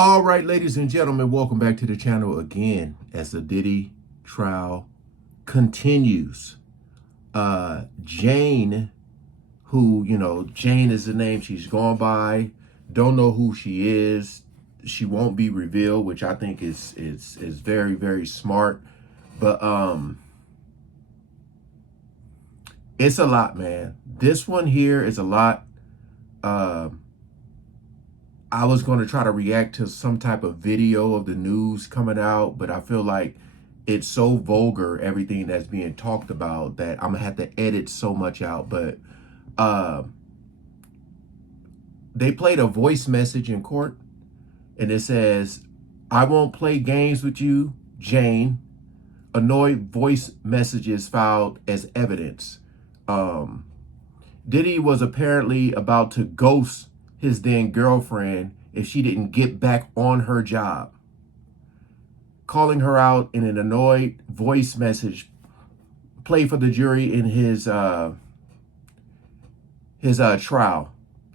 All right, ladies and gentlemen, welcome back to the channel again as the Diddy trial continues. Jane, who, Jane is the name she's gone by. Don't know who she is. She won't be revealed, which I think is very, very smart. But it's a lot, man. This one here is a lot. I was going to try to react to some type of video of the news coming out, but I feel like it's so vulgar, everything that's being talked about, that I'm going to have to edit so much out. But uh, they played a voice message in court, and it says, "I won't play games with you, Jane. Annoyed voice messages filed as evidence." Diddy was apparently about to ghost his then girlfriend if she didn't get back on her job, calling her out in an annoyed voice message played for the jury in his trial.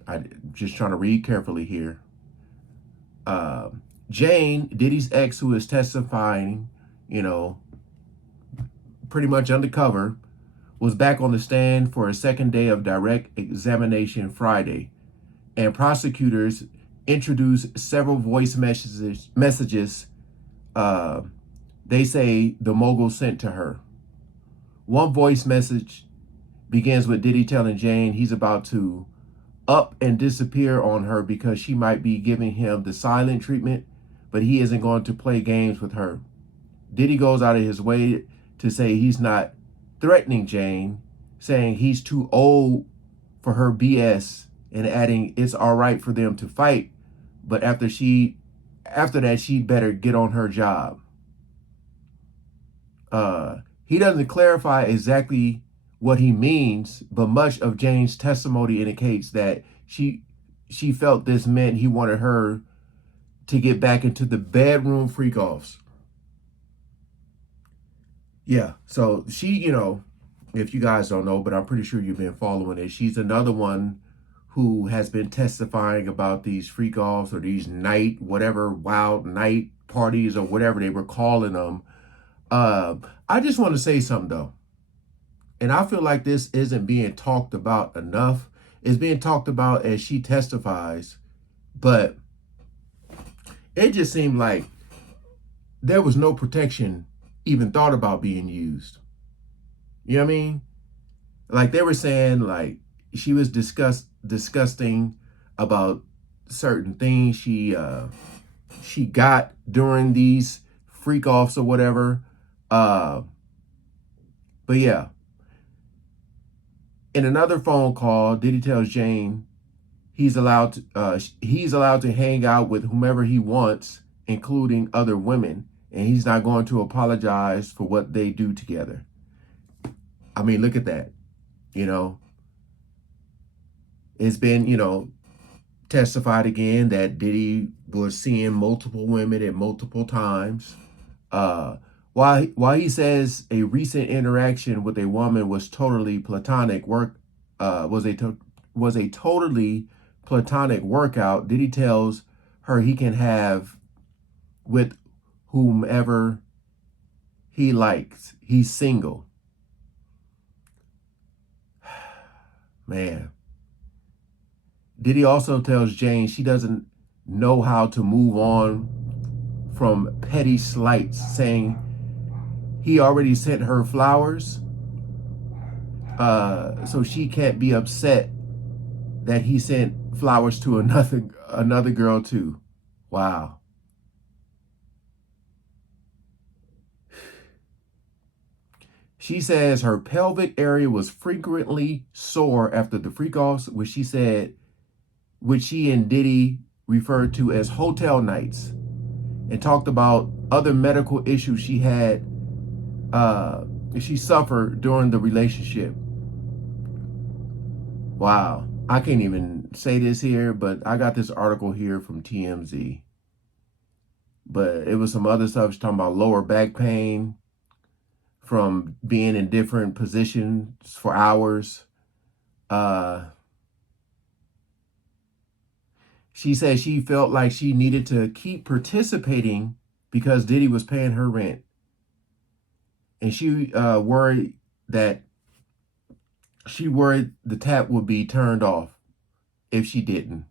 I'm just trying to read carefully here. Jane, Diddy's ex, who is testifying, pretty much undercover, was back on the stand for a second day of direct examination Friday, and prosecutors introduced several voice messages they say the mogul sent to her. One voice message begins with Diddy telling Jane he's about to up and disappear on her because she might be giving him the silent treatment, but he isn't going to play games with her. Diddy goes out of his way to say he's not threatening Jane, saying he's too old for her BS, and adding it's all right for them to fight, but after that she better get on her job. He doesn't clarify exactly what he means, but much of Jane's testimony indicates that she felt this meant he wanted her to get back into the bedroom freak-offs. Yeah, so she, if you guys don't know, but I'm pretty sure you've been following it, she's another one who has been testifying about these freak-offs or these wild night parties or whatever they were calling them. I just want to say something, though. And I feel like this isn't being talked about enough. It's being talked about as she testifies, but it just seemed like there was no protection even thought about being used. You know what I mean? Like they were saying, like she was disgusting about certain things she got during these freak offs or whatever. But yeah. In another phone call, Diddy tells Jane he's allowed to hang out with whomever he wants, including other women, and he's not going to apologize for what they do together. I mean, look at that. It's been, testified again that Diddy was seeing multiple women at multiple times. While he says a recent interaction with a woman was totally platonic was a totally platonic workout, Diddy tells her he can have with whomever he likes. He's single. Man. Diddy also tells Jane she doesn't know how to move on from petty slights, saying he already sent her flowers, so she can't be upset that he sent flowers to another girl too. Wow. She says her pelvic area was frequently sore after the freak-offs, which she and Diddy referred to as hotel nights, and talked about other medical issues she suffered during the relationship. Wow. I can't even say this here, but I got this article here from TMZ. But it was some other stuff. She's talking about lower back pain from being in different positions for hours. She said she felt like she needed to keep participating because Diddy was paying her rent. And that she worried the tap would be turned off if she didn't.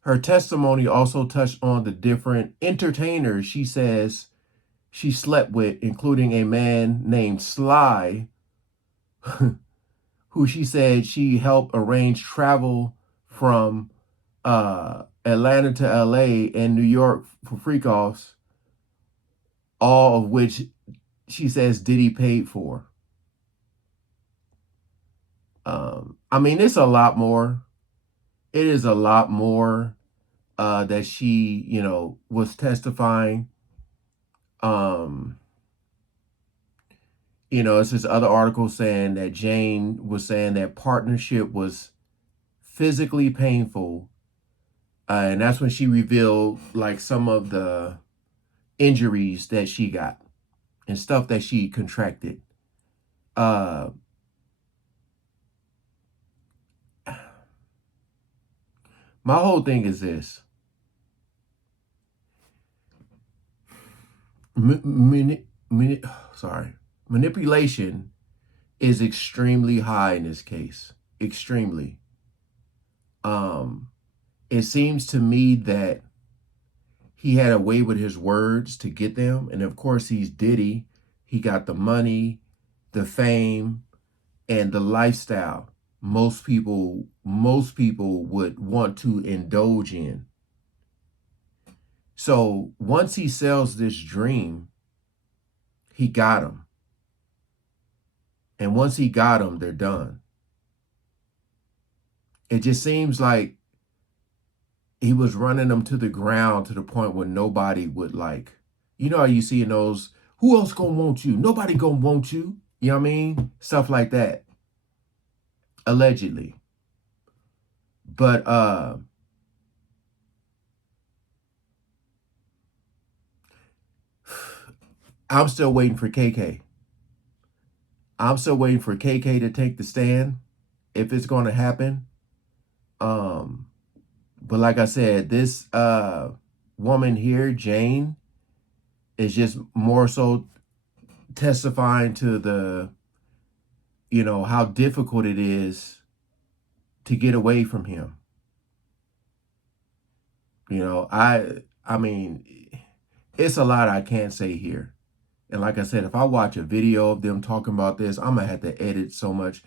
Her testimony also touched on the different entertainers she says she slept with, including a man named Sly, who she said she helped arrange travel from Atlanta to LA and New York for freak-offs, all of which she says Diddy paid for. I mean, it's a lot more. It is a lot more that she, was testifying. It's this other article saying that Jane was saying that partnership was physically painful. And that's when she revealed like some of the injuries that she got and stuff that she contracted. My whole thing is this. Manipulation is extremely high in this case. Extremely. It seems to me that he had a way with his words to get them. And of course, he's Diddy. He got the money, the fame, and the lifestyle most people would want to indulge in. So once he sells this dream, he got them. And once he got them, they're done. It just seems like he was running them to the ground to the point where nobody would like, how you see in those, who else gonna want you? Nobody gonna want you. You know what I mean? Stuff like that. Allegedly. But I'm still waiting for KK. I'm still waiting for KK to take the stand if it's going to happen. But like I said, this woman here, Jane, is just more so testifying to the, how difficult it is to get away from him. I mean, it's a lot I can't say here. And like I said, if I watch a video of them talking about this, I'm going to have to edit so much.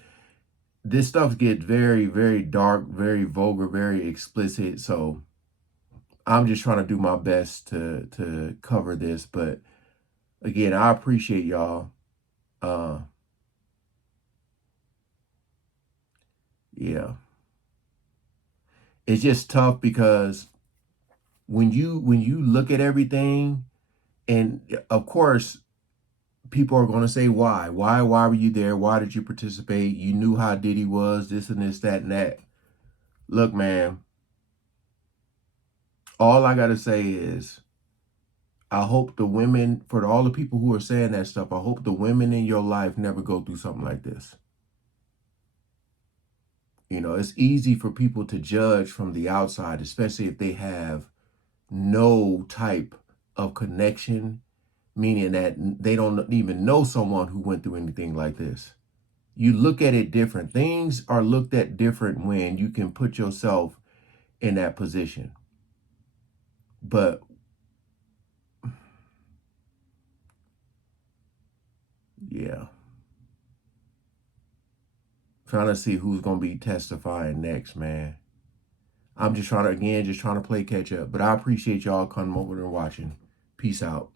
This stuff gets very, very dark, very vulgar, very explicit. So I'm just trying to do my best to cover this. But again, I appreciate y'all. Yeah. It's just tough because when you look at everything, and of course, people are going to say, why were you there? Why did you participate? You knew how Diddy was, this and this, that, and that. Look, man, all I got to say is, I hope the women, for all the people who are saying that stuff, I hope the women in your life never go through something like this. It's easy for people to judge from the outside, especially if they have no type of connection, meaning that they don't even know someone who went through anything like this. You look at it different. Things are looked at different when you can put yourself in that position. But yeah. Trying to see who's going to be testifying next, man. I'm just trying to play catch up. But I appreciate y'all coming over and watching. Peace out.